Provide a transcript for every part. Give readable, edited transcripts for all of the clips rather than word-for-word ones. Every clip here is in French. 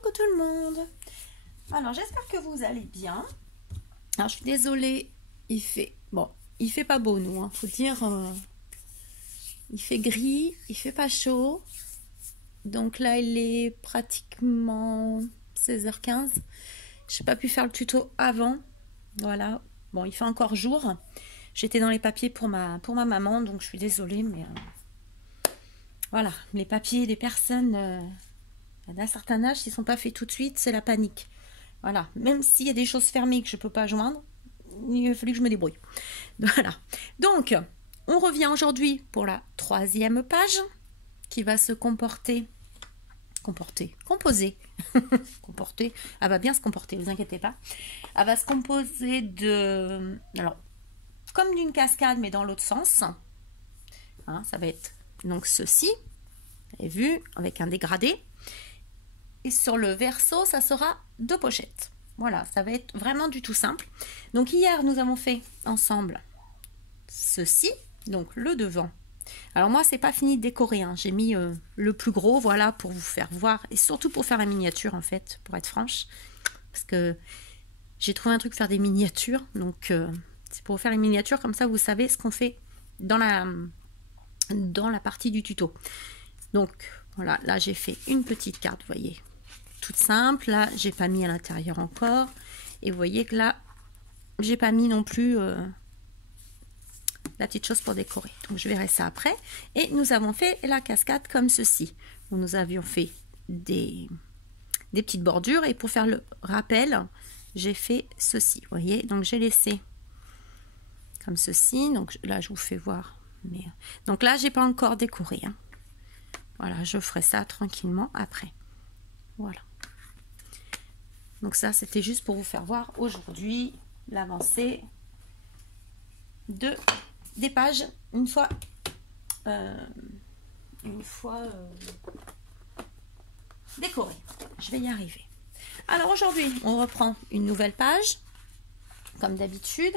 Coucou tout le monde. Alors j'espère que vous allez bien. Alors je suis désolée, il fait pas beau nous, faut dire. Il fait gris, il fait pas chaud. Donc là il est pratiquement 16h15. J'ai pas pu faire le tuto avant. Voilà. Bon, il fait encore jour. J'étais dans les papiers pour ma maman, donc je suis désolée, mais voilà, les papiers des personnes d'un certain âge, s'ils ne sont pas faits tout de suite, c'est la panique. Voilà, même s'il y a des choses fermées que je ne peux pas joindre, il a fallu que je me débrouille. Voilà, donc on revient aujourd'hui pour la 3e page qui va se composer. Elle va bien se comporter, ne vous inquiétez pas. Elle va se composer de, alors, comme d'une cascade, mais dans l'autre sens. Hein, ça va être donc ceci, vous avez vu, avec un dégradé. Et sur le verso, ça sera 2 pochettes. Voilà, ça va être vraiment du tout simple. Donc hier, nous avons fait ensemble ceci, donc le devant. Alors moi, c'est pas fini de décorer, hein. J'ai mis le plus gros, voilà, pour vous faire voir. Et surtout pour faire la miniature, en fait, pour être franche. Parce que j'ai trouvé un truc pour faire des miniatures. Donc, c'est pour vous faire les miniatures, comme ça, vous savez ce qu'on fait dans la partie du tuto. Donc, voilà, là, j'ai fait une petite carte, vous voyez, toute simple. Là, j'ai pas mis à l'intérieur encore. Et vous voyez que là, j'ai pas mis non plus la petite chose pour décorer. Donc, je verrai ça après. Et nous avons fait la cascade comme ceci. Donc, nous avions fait des petites bordures. Et pour faire le rappel, j'ai fait ceci. Vous voyez, donc j'ai laissé comme ceci. Donc là, je vous fais voir. Mais donc là, j'ai pas encore décoré. Hein. Voilà, je ferai ça tranquillement après. Voilà. Donc ça, c'était juste pour vous faire voir aujourd'hui l'avancée des pages une fois décorées. Je vais y arriver. Alors aujourd'hui, on reprend une nouvelle page, comme d'habitude.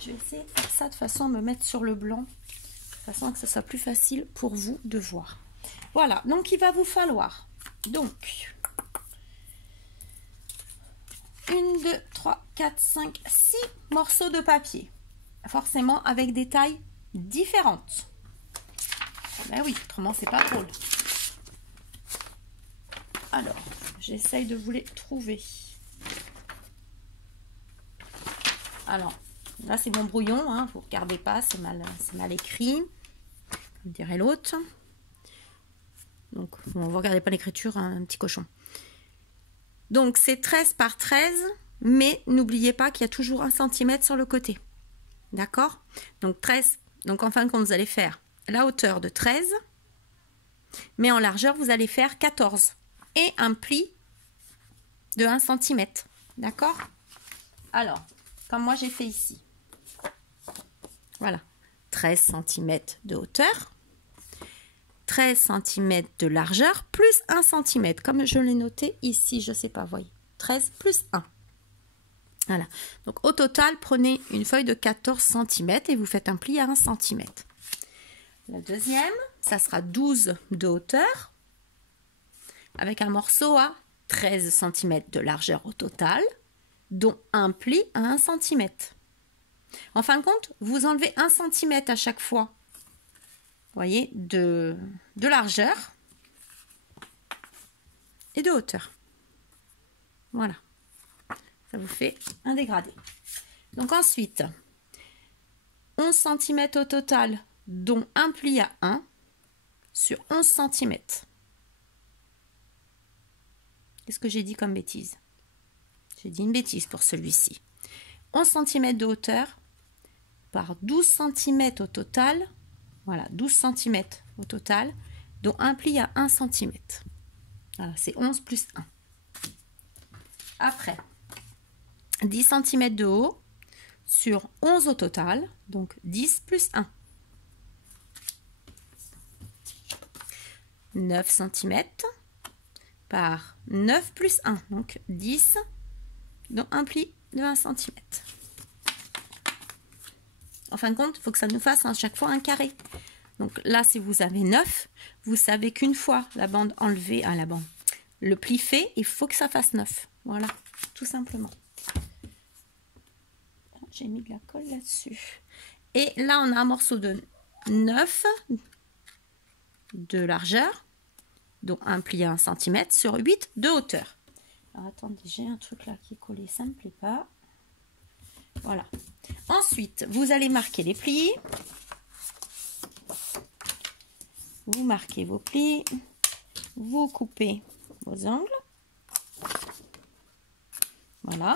Je vais essayer de faire ça de façon à me mettre sur le blanc, de façon que ce soit plus facile pour vous de voir. Voilà, donc il va vous falloir donc 1, 2, 3, 4, 5, 6 morceaux de papier. Forcément avec des tailles différentes. Ben oui, autrement c'est pas drôle. Alors, j'essaye de vous les trouver. Alors, là c'est mon brouillon, hein, vous regardez pas, c'est mal écrit, comme dirait l'autre. Donc, bon, vous regardez pas l'écriture, hein, un petit cochon. Donc, c'est 13 par 13, mais n'oubliez pas qu'il y a toujours 1 cm sur le côté. D'accord? Donc, 13. Donc, en fin de compte, vous allez faire la hauteur de 13, mais en largeur, vous allez faire 14. Et un pli de 1 cm. D'accord? Alors, comme moi, j'ai fait ici. Voilà. 13 cm de hauteur. 13 cm de largeur plus 1 cm, comme je l'ai noté ici, je ne sais pas, vous voyez, 13 plus 1. Voilà, donc au total, prenez une feuille de 14 cm et vous faites un pli à 1 cm. La deuxième, ça sera 12 de hauteur, avec un morceau à 13 cm de largeur au total, dont un pli à 1 cm. En fin de compte, vous enlevez 1 cm à chaque fois. Vous voyez, de largeur et de hauteur. Voilà. Ça vous fait un dégradé. Donc ensuite, 11 cm au total, dont un pli à 1 sur 11 cm. Qu'est-ce que j'ai dit comme bêtise? J'ai dit une bêtise pour celui-ci. 11 cm de hauteur par 12 cm au total. Voilà, 12 cm au total, dont un pli à 1 cm. Voilà, c'est 11 plus 1. Après, 10 cm de haut sur 11 au total, donc 10 plus 1. 9 cm par 9 plus 1, donc 10, dont un pli de 1 cm. En fin de compte, il faut que ça nous fasse à chaque fois un carré. Donc là, si vous avez 9, vous savez qu'une fois la bande enlevée à la bande, le pli fait, il faut que ça fasse 9. Voilà, tout simplement. J'ai mis de la colle là-dessus. Et là, on a un morceau de 9 de largeur, donc un pli à 1 cm sur 8 de hauteur. Alors, attendez, j'ai un truc là qui est collé, ça ne me plaît pas. Voilà. Ensuite, vous allez marquer les plis. Vous marquez vos plis. Vous coupez vos angles. Voilà.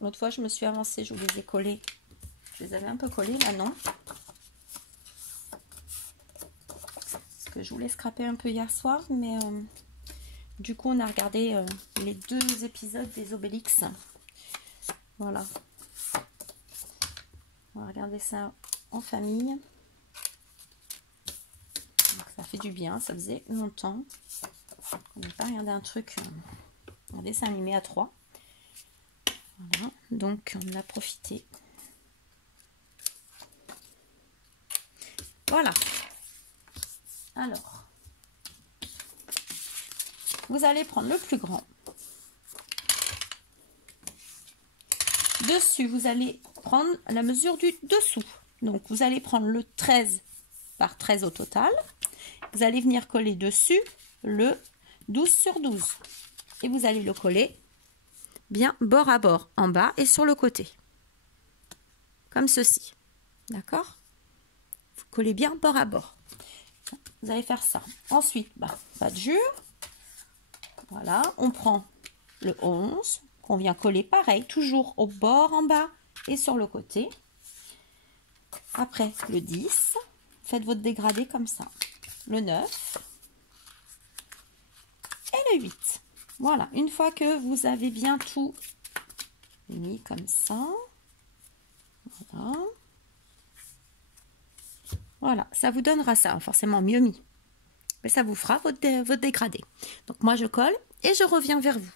L'autre fois, je me suis avancée, je vous les ai collés. Je les avais un peu collés, là non. Parce que je voulais scraper un peu hier soir, mais du coup, on a regardé les 2 épisodes des Obélix. Voilà. On va regarder ça en famille. Donc, ça fait du bien, ça faisait longtemps. On n'a pas regardé un truc, un dessin animé à 3. Voilà, donc on a profité. Voilà. Alors, vous allez prendre le plus grand. Dessus, vous allez prendre la mesure du dessous. Donc, vous allez prendre le 13 par 13 au total. Vous allez venir coller dessus le 12 sur 12. Et vous allez le coller bien bord à bord, en bas et sur le côté. Comme ceci. D'accord? Vous collez bien bord à bord. Vous allez faire ça. Ensuite, pas de jure. Voilà, on prend le 11 qu'on vient coller pareil, toujours au bord en bas et sur le côté. Après, le 10, faites votre dégradé comme ça. Le 9 et le 8. Voilà, une fois que vous avez bien tout mis comme ça, voilà. Voilà, ça vous donnera ça, forcément mieux mis. Mais ça vous fera votre dégradé. Donc moi je colle et je reviens vers vous.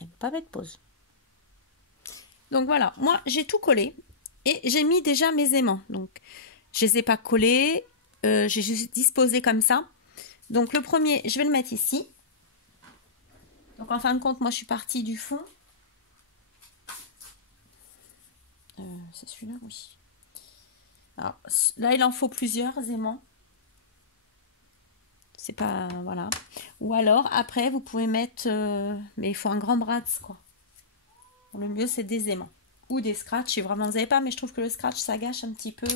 Elle ne veut pas mettre pause. Donc voilà, moi j'ai tout collé et j'ai mis déjà mes aimants. Donc je ne les ai pas collés, j'ai juste disposé comme ça. Donc le premier, je vais le mettre ici. Donc en fin de compte, moi je suis partie du fond. C'est celui-là, oui. Alors là, il en faut plusieurs aimants. C'est pas, voilà. Ou alors, après, vous pouvez mettre, mais il faut un grand bras, quoi. Le mieux, c'est des aimants. Ou des scratchs, si vraiment vous n'avez pas, mais je trouve que le scratch, ça gâche un petit peu...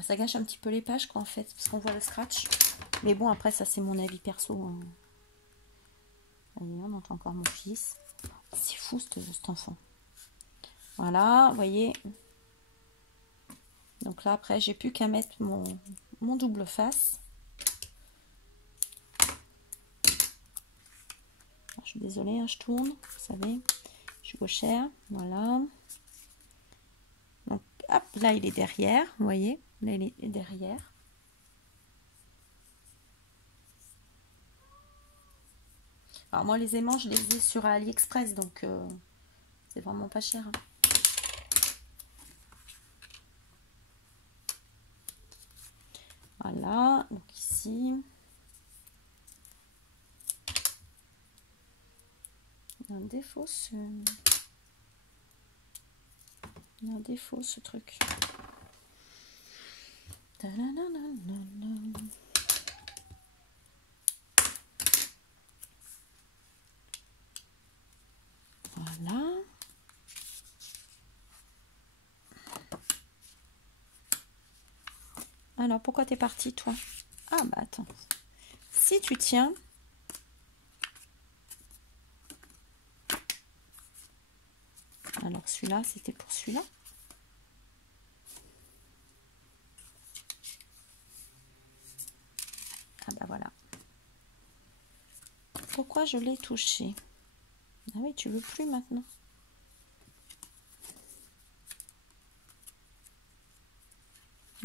ça gâche un petit peu les pages, quoi, en fait, parce qu'on voit le scratch. Mais bon, après, ça, c'est mon avis perso. Hein. Allez, on entend encore mon fils. C'est fou, cet enfant. Voilà, vous voyez. Donc là, après, j'ai plus qu'à mettre mon double face. Alors, je suis désolée, hein, je tourne, vous savez. Je suis gauchère, voilà. Donc, hop, là, il est derrière, vous voyez. Là, il est derrière. Alors, moi, les aimants, je les ai sur AliExpress, donc c'est vraiment pas cher. Hein. Voilà, donc ici, il y a un défaut, il y a un défaut ce truc. Voilà. Alors, pourquoi t'es parti, toi? Ah, bah attends. Si tu tiens... Alors, celui-là, c'était pour celui-là. Ah, bah voilà. Pourquoi je l'ai touché? Ah oui, tu veux plus maintenant.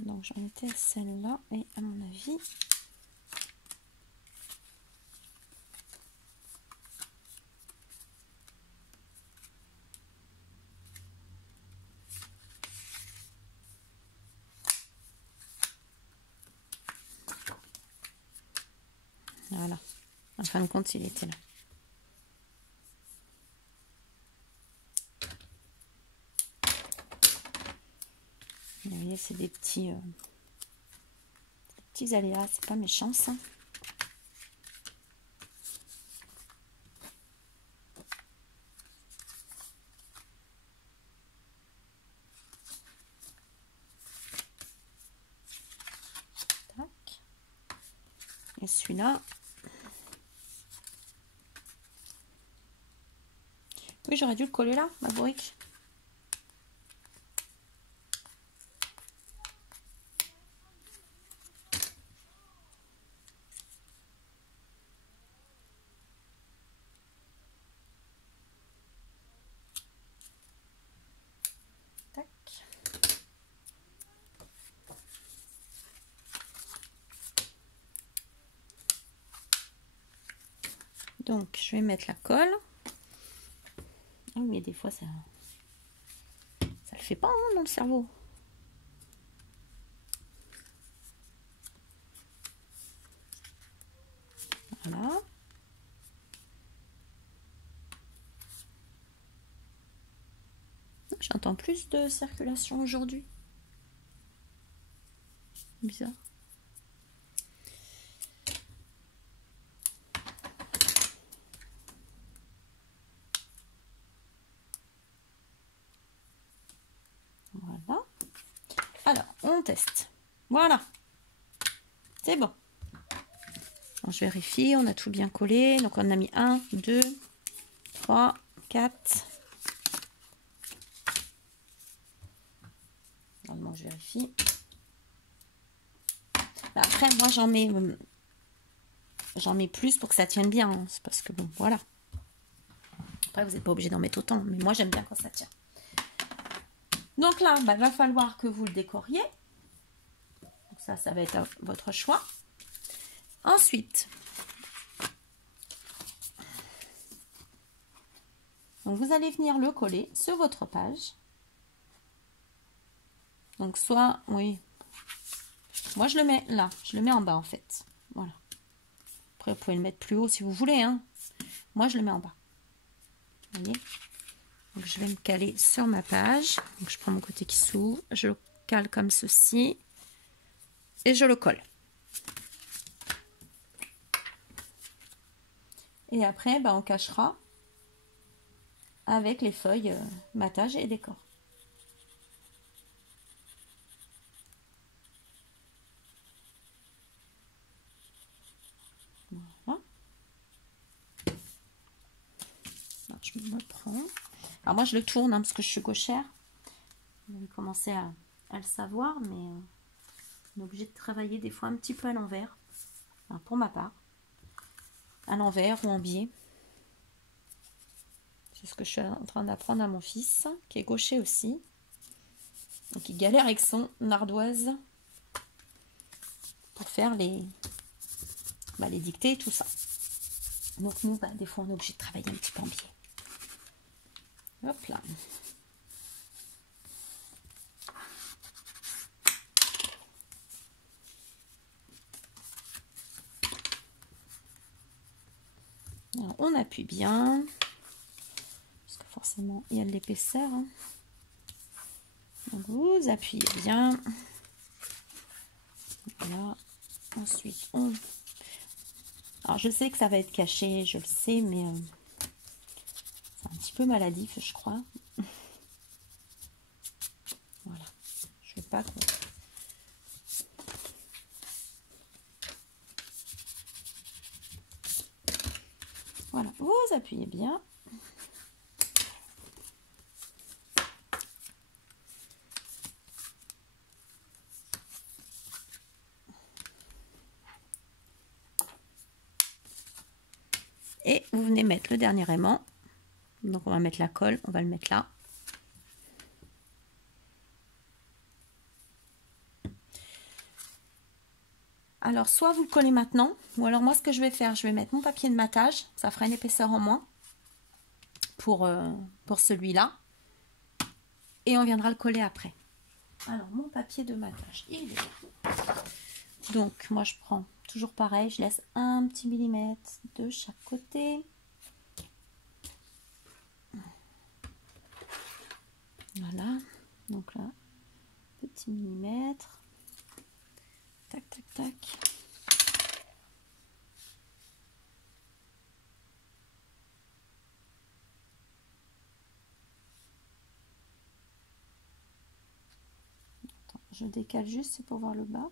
Donc j'en étais à celle-là et à mon avis... Voilà. En fin de compte, il était là. Vous voyez, c'est des petits aléas, c'est pas méchant ça. Tac. Et celui-là. Oui, j'aurais dû le coller là, ma brique. Tac. Donc, je vais mettre la colle. Ah oui, des fois, ça le fait pas hein, dans le cerveau. Voilà. J'entends plus de circulation aujourd'hui. Bizarre. Voilà. Alors, on teste. Voilà. C'est bon. Donc, je vérifie, on a tout bien collé. Donc, on a mis 1, 2, 3, 4. Normalement, je vérifie. Après, moi, j'en mets plus pour que ça tienne bien. Hein. C'est parce que, bon, voilà. Après, vous n'êtes pas obligé d'en mettre autant. Mais moi, j'aime bien quand ça tient. Donc là, bah, va falloir que vous le décoriez. Donc ça va être à votre choix. Ensuite, donc vous allez venir le coller sur votre page. Donc soit, oui, moi je le mets là, je le mets en bas en fait. Voilà. Après, vous pouvez le mettre plus haut si vous voulez. Hein. Moi, je le mets en bas. Vous voyez? Donc, je vais me caler sur ma page. Donc, je prends mon côté qui s'ouvre, je le cale comme ceci et je le colle. Et après, bah, on cachera avec les feuilles matage et décor. Voilà. Alors, je me prends. Alors moi, je le tourne hein, parce que je suis gauchère. Vous commencez à le savoir, mais on est obligé de travailler des fois un petit peu à l'envers. Enfin, pour ma part. À l'envers ou en biais. C'est ce que je suis en train d'apprendre à mon fils, qui est gaucher aussi. Donc il galère avec son ardoise pour faire les dictées et tout ça. Donc nous, des fois, on est obligé de travailler un petit peu en biais. Hop là. Alors, on appuie bien. Parce que forcément, il y a de l'épaisseur. Hein. Donc, vous appuyez bien. Voilà. Ensuite, on... Alors, je sais que ça va être caché, je le sais, mais c'est un petit peu maladif, je crois. Voilà. Je ne vais pas... Voilà, vous appuyez bien. Et vous venez mettre le dernier aimant. Donc on va mettre la colle, on va le mettre là. Alors, soit vous le collez maintenant, ou alors moi, ce que je vais faire, je vais mettre mon papier de matage. Ça fera une épaisseur en moins pour celui-là. Et on viendra le coller après. Alors, mon papier de matage, il est là. Donc, moi, je prends toujours pareil. Je laisse un petit millimètre de chaque côté. Voilà. Donc là, petit millimètre. Tac, tac, tac. Attends, je décale juste, c'est pour voir le bas.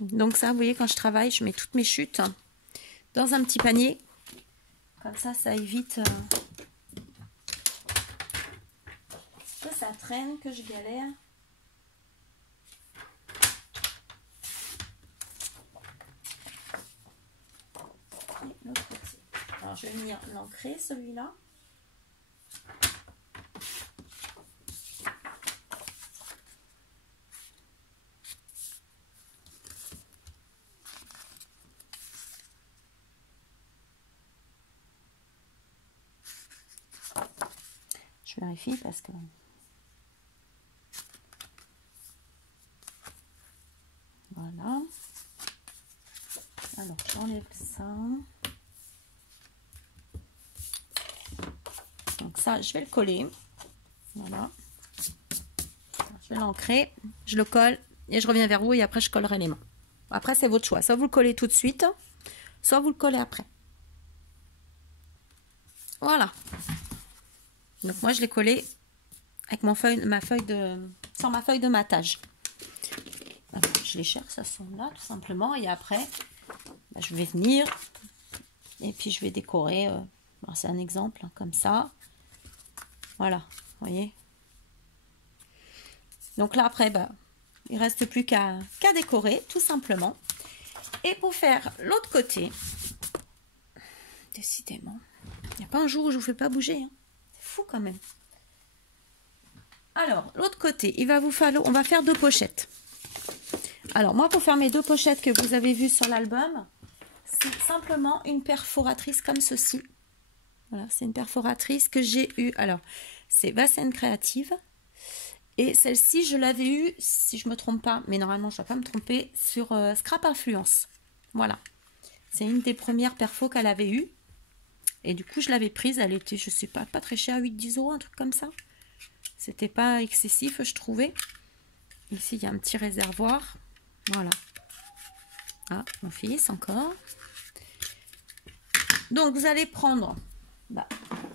Donc ça, vous voyez, quand je travaille, je mets toutes mes chutes dans un petit panier. Comme ça évite que ça traîne, que je galère. Et l'autre côté. Alors, je vais venir l'ancrer, celui-là. Je vérifie parce que... Voilà. Alors, j'enlève ça. Donc ça, je vais le coller. Voilà. Je vais l'ancrer. Je le colle et je reviens vers vous et après, je collerai les mains. Après, c'est votre choix. Soit vous le collez tout de suite, soit vous le collez après. Voilà. Donc moi, je l'ai collé avec sur ma feuille de matage. Alors, je les cherche, ça sont là, tout simplement. Et après, bah, je vais venir et puis je vais décorer. C'est un exemple, hein, comme ça. Voilà, vous voyez. Donc là, après, bah, il ne reste plus qu'à décorer, tout simplement. Et pour faire l'autre côté, décidément, il n'y a pas un jour où je ne vous fais pas bouger. Hein. C'est fou quand même. Alors, l'autre côté, il va vous falloir, on va faire 2 pochettes. Alors, moi, pour faire mes 2 pochettes que vous avez vues sur l'album, c'est simplement une perforatrice comme ceci. Voilà, c'est une perforatrice que j'ai eue. Alors, c'est Vasen Créative. Et celle-ci, je l'avais eue, si je ne me trompe pas, mais normalement, je ne dois pas me tromper, sur Scrap Influence. Voilà. C'est une des premières perfos qu'elle avait eue. Et du coup, je l'avais prise. Elle était, je ne sais pas très chère, 8-10 €, un truc comme ça. C'était pas excessif, je trouvais. Ici, il y a un petit réservoir. Voilà. Ah, mon fils, encore. Donc, vous allez prendre... Bah,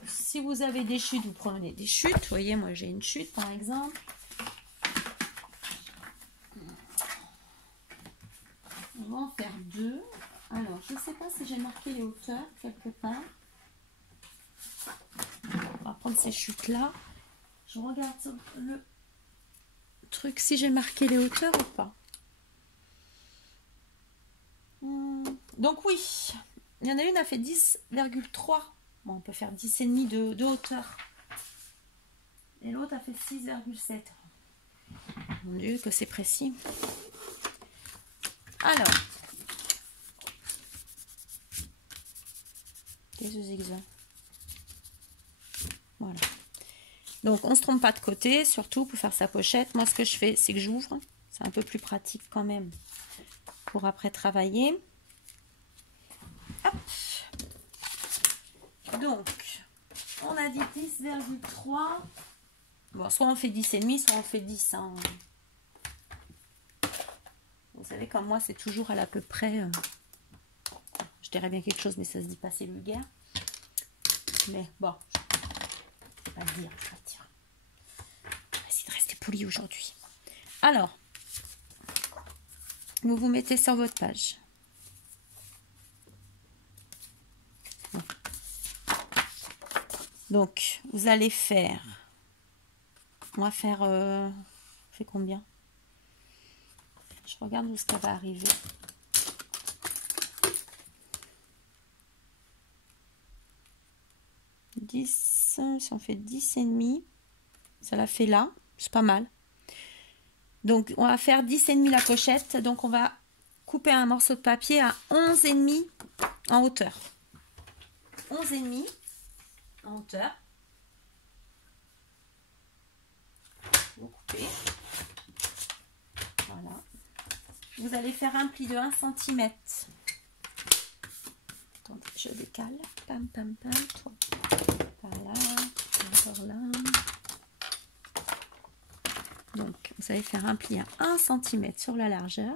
si vous avez des chutes, vous prenez des chutes. Vous voyez, moi, j'ai une chute, par exemple. On va en faire 2. Alors, je ne sais pas si j'ai marqué les hauteurs quelque part. On va prendre ces chutes-là. Je regarde sur le truc si j'ai marqué les hauteurs ou pas. Donc oui, il y en a une, a fait 10,3. Bon, on peut faire 10,5 de hauteur. Et l'autre a fait 6,7. Mon Dieu, que c'est précis. Alors, des zigzags. Voilà. Donc, on ne se trompe pas de côté, surtout pour faire sa pochette. Moi, ce que je fais, c'est que j'ouvre. C'est un peu plus pratique quand même pour après travailler. Hop. Donc, on a dit 10,3. Bon, soit on fait 10,5, soit on fait 10. Hein. Vous savez, comme moi, c'est toujours à peu près... je dirais bien quelque chose, mais ça se dit pas, c'est vulgaire. Mais bon, je vais pas le dire, je vais le dire. On va essayer de rester poli aujourd'hui. Alors, vous vous mettez sur votre page. Donc, vous allez faire... On va faire... on fait combien? Je regarde où ça va arriver. 10, si on fait 10 et demi, ça la fait là, c'est pas mal. Donc on va faire 10 et demi la pochette, donc on va couper un morceau de papier à 11 et demi en hauteur. 11 et demi en hauteur. Vous coupez. Voilà. Vous allez faire un pli de 1 cm. Attendez, je décale. Pam, pam, pam. Par là, encore là. Donc, vous allez faire un pli à 1 cm sur la largeur.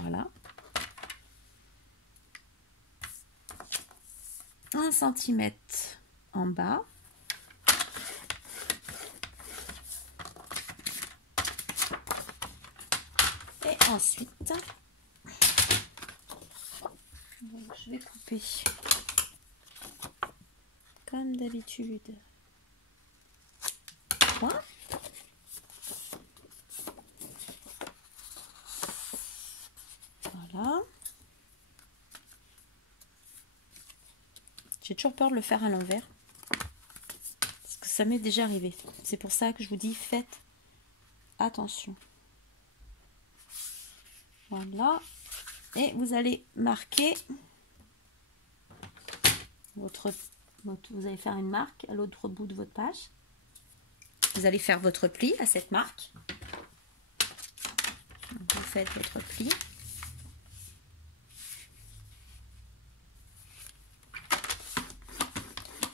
Voilà. 1 cm en bas. Et ensuite, je vais couper comme d'habitude. Voilà. J'ai toujours peur de le faire à l'envers. Parce que ça m'est déjà arrivé. C'est pour ça que je vous dis, faites attention. Voilà. Et vous allez marquer vous allez faire une marque à l'autre bout de votre page. Vous allez faire votre pli à cette marque. Vous faites votre pli.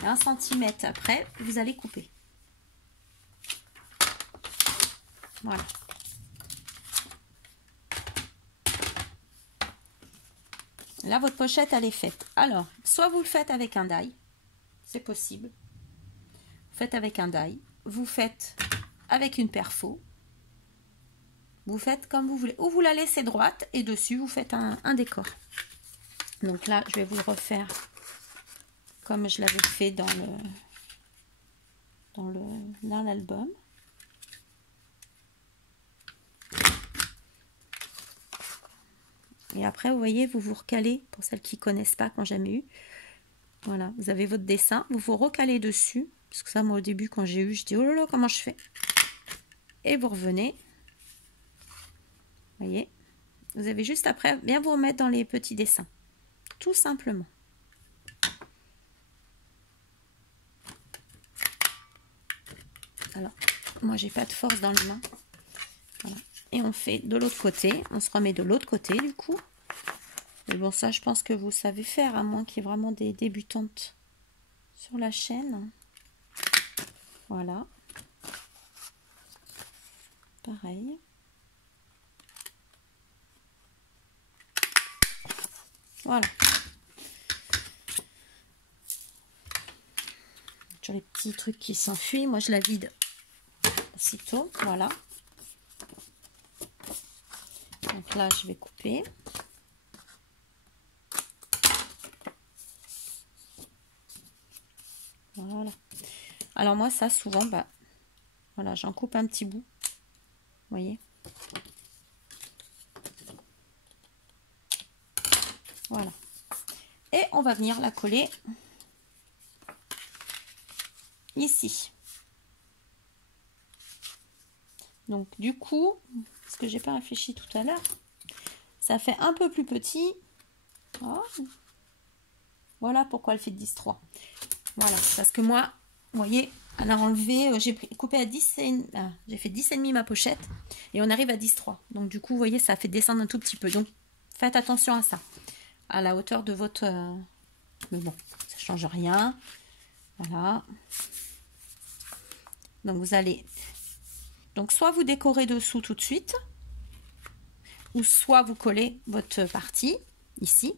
Et 1 cm après, vous allez couper. Voilà. Là, votre pochette, elle est faite. Alors, soit vous le faites avec un die, c'est possible. Vous faites avec un die. Vous faites avec une perfo. Vous faites comme vous voulez. Ou vous la laissez droite et dessus, vous faites un décor. Donc là, je vais vous le refaire comme je l'avais fait dans l'album. Et après, vous voyez, vous vous recalez, pour celles qui ne connaissent pas, qui n'ont jamais eu. Voilà, vous avez votre dessin, vous vous recalez dessus. Parce que ça, moi, au début, quand j'ai eu, je dis, oh là là, comment je fais? Et vous revenez. Vous voyez, vous avez juste après, bien vous remettre dans les petits dessins. Tout simplement. Alors, moi, j'ai pas de force dans les mains. Voilà. Et on fait de l'autre côté. On se remet de l'autre côté, du coup. Mais bon, ça, je pense que vous savez faire, à moins qu'il y ait vraiment des débutantes sur la chaîne. Voilà. Pareil. Voilà. Sur les petits trucs qui s'enfuient, moi, je la vide aussitôt. Voilà. Donc là, je vais couper. Voilà. Alors moi, ça, souvent, bah, voilà, j'en coupe un petit bout. Vous voyez? Voilà. Et on va venir la coller ici. Donc, du coup, parce que j'ai pas réfléchi tout à l'heure, ça fait un peu plus petit. Oh. Voilà pourquoi elle fait 10,3. Voilà, parce que moi, vous voyez, elle a enlevé, j'ai coupé à 10 et j'ai fait 10 et demi ma pochette et on arrive à 10,3. Donc du coup, vous voyez, ça fait descendre un tout petit peu. Donc faites attention à ça, à la hauteur de votre... mais bon, ça change rien. Voilà. Donc vous allez... Donc soit vous décorez dessous tout de suite, ou soit vous collez votre partie ici.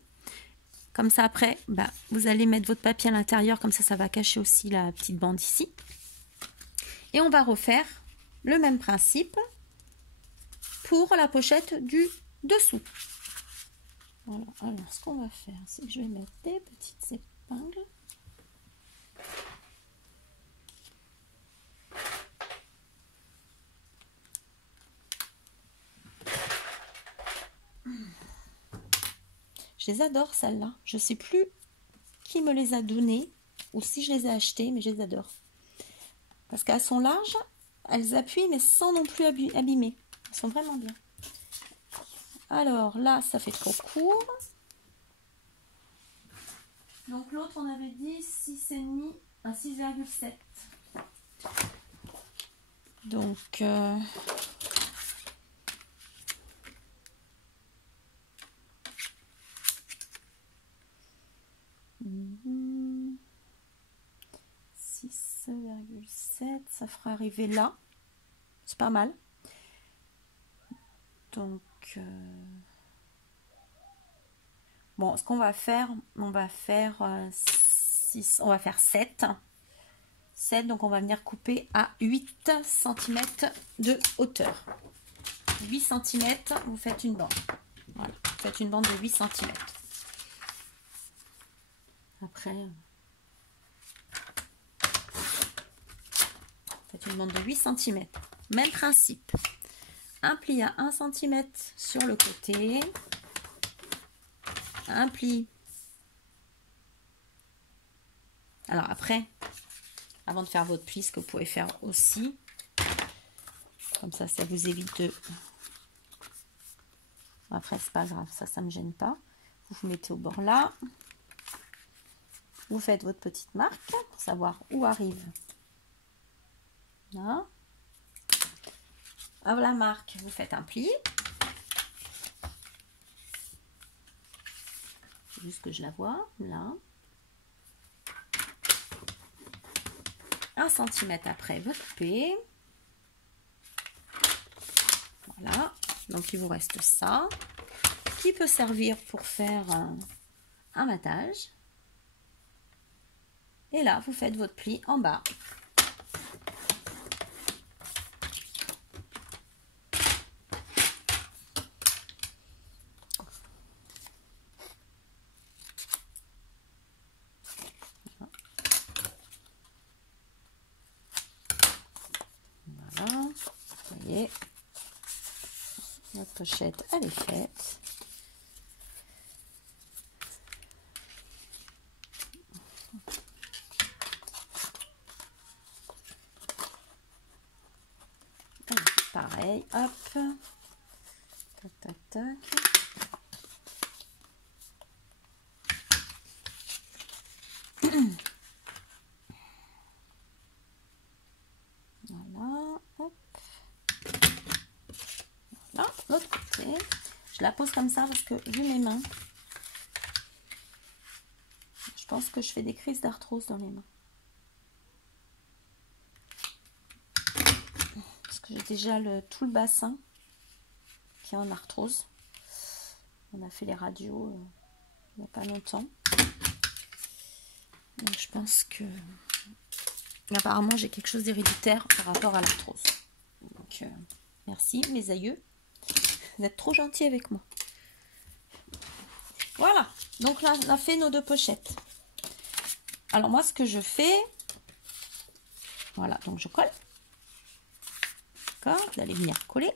Comme ça, après, bah, vous allez mettre votre papier à l'intérieur. Comme ça va cacher aussi la petite bande ici. Et on va refaire le même principe pour la pochette du dessous. Voilà. Alors, ce qu'on va faire, c'est que je vais mettre des petites épingles. Je les adore, celles-là. Je sais plus qui me les a donnés ou si je les ai achetés, mais je les adore. Parce qu'elles sont larges, elles appuient, mais sans non plus abîmer. Elles sont vraiment bien. Alors là, ça fait trop court. Donc l'autre, on avait dit 6,5 à 6,7. Donc... Mmh, 6,7, ça fera arriver là. C'est pas mal. Donc... Bon, ce qu'on va faire, on va faire 6, on va faire 7. 7, donc on va venir couper à 8 cm de hauteur. 8 cm, vous faites une bande. Voilà, vous faites une bande de 8 cm. Après, vous faites une bande de 8 cm. Même principe. Un pli à 1 cm sur le côté. Un pli. Alors après, avant de faire votre pli, ce que vous pouvez faire aussi, comme ça vous évite de... Après, c'est pas grave, ça me gêne pas. Vous vous mettez au bord là. Vous faites votre petite marque pour savoir où arrive. Là. À la marque, vous faites un pli. Juste que je la vois, là. 1 cm après, vous coupez. Voilà. Donc, il vous reste ça, qui peut servir pour faire un matage. Et là, vous faites votre pli en bas. Voilà. Vous voyez, notre pochette, elle est faite. Pareil, hop, tac, tac, tac. Voilà, hop. Voilà, l'autre côté. Je la pose comme ça parce que, vu mes mains, je pense que je fais des crises d'arthrose dans les mains. J'ai déjà tout le bassin qui est en arthrose. On a fait les radios il n'y a pas longtemps. Donc je pense que apparemment j'ai quelque chose d'héréditaire par rapport à l'arthrose. Donc merci mes aïeux. Vous êtes trop gentils avec moi. Voilà. Donc là on a fait nos deux pochettes. Alors moi ce que je fais, voilà, donc je colle. Vous allez venir coller.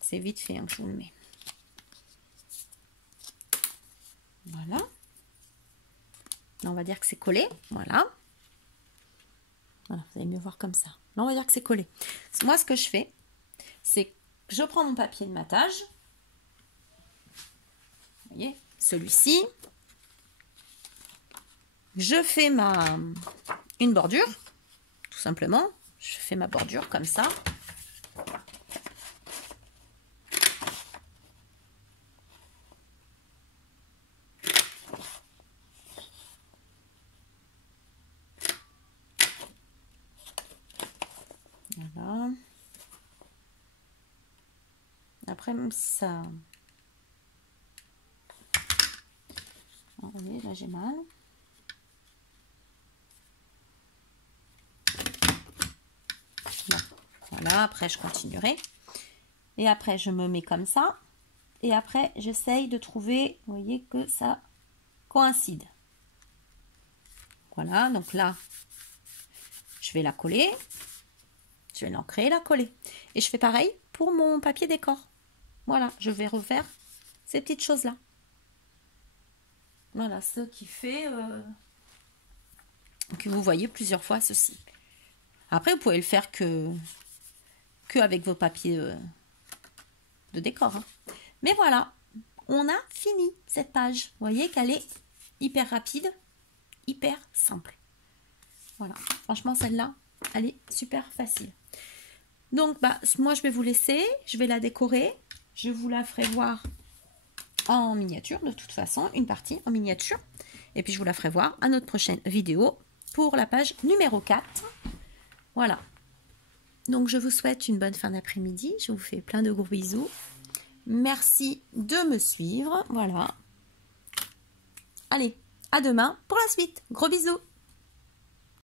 C'est vite fait, hein, je vous le mets. Voilà. Là, on va dire que c'est collé. Voilà. Voilà, vous allez mieux voir comme ça. Là, on va dire que c'est collé. Moi, ce que je fais, c'est que je prends mon papier de matage. Vous voyez, celui-ci. Je fais une bordure, tout simplement. Je fais ma bordure comme ça. Voilà. Après, même si ça... Vous voyez, là j'ai mal. Bon, voilà, après je continuerai. Et après je me mets comme ça. Et après j'essaye de trouver, vous voyez, que ça coïncide. Voilà, donc là, je vais la coller. Je vais l'encrer et la coller. Et je fais pareil pour mon papier décor. Voilà, je vais refaire ces petites choses-là. Voilà, ce qui fait que vous voyez plusieurs fois ceci. Après, vous pouvez le faire que avec vos papiers de décor. Hein. Mais voilà, on a fini cette page. Vous voyez qu'elle est hyper rapide, hyper simple. Voilà, franchement, celle-là, elle est super facile. Donc, moi, je vais vous laisser. Je vais la décorer. Je vous la ferai voir en miniature, de toute façon, une partie en miniature. Et puis, je vous la ferai voir à notre prochaine vidéo pour la page numéro 4. Voilà. Donc, je vous souhaite une bonne fin d'après-midi. Je vous fais plein de gros bisous. Merci de me suivre. Voilà. Allez, à demain pour la suite. Gros bisous.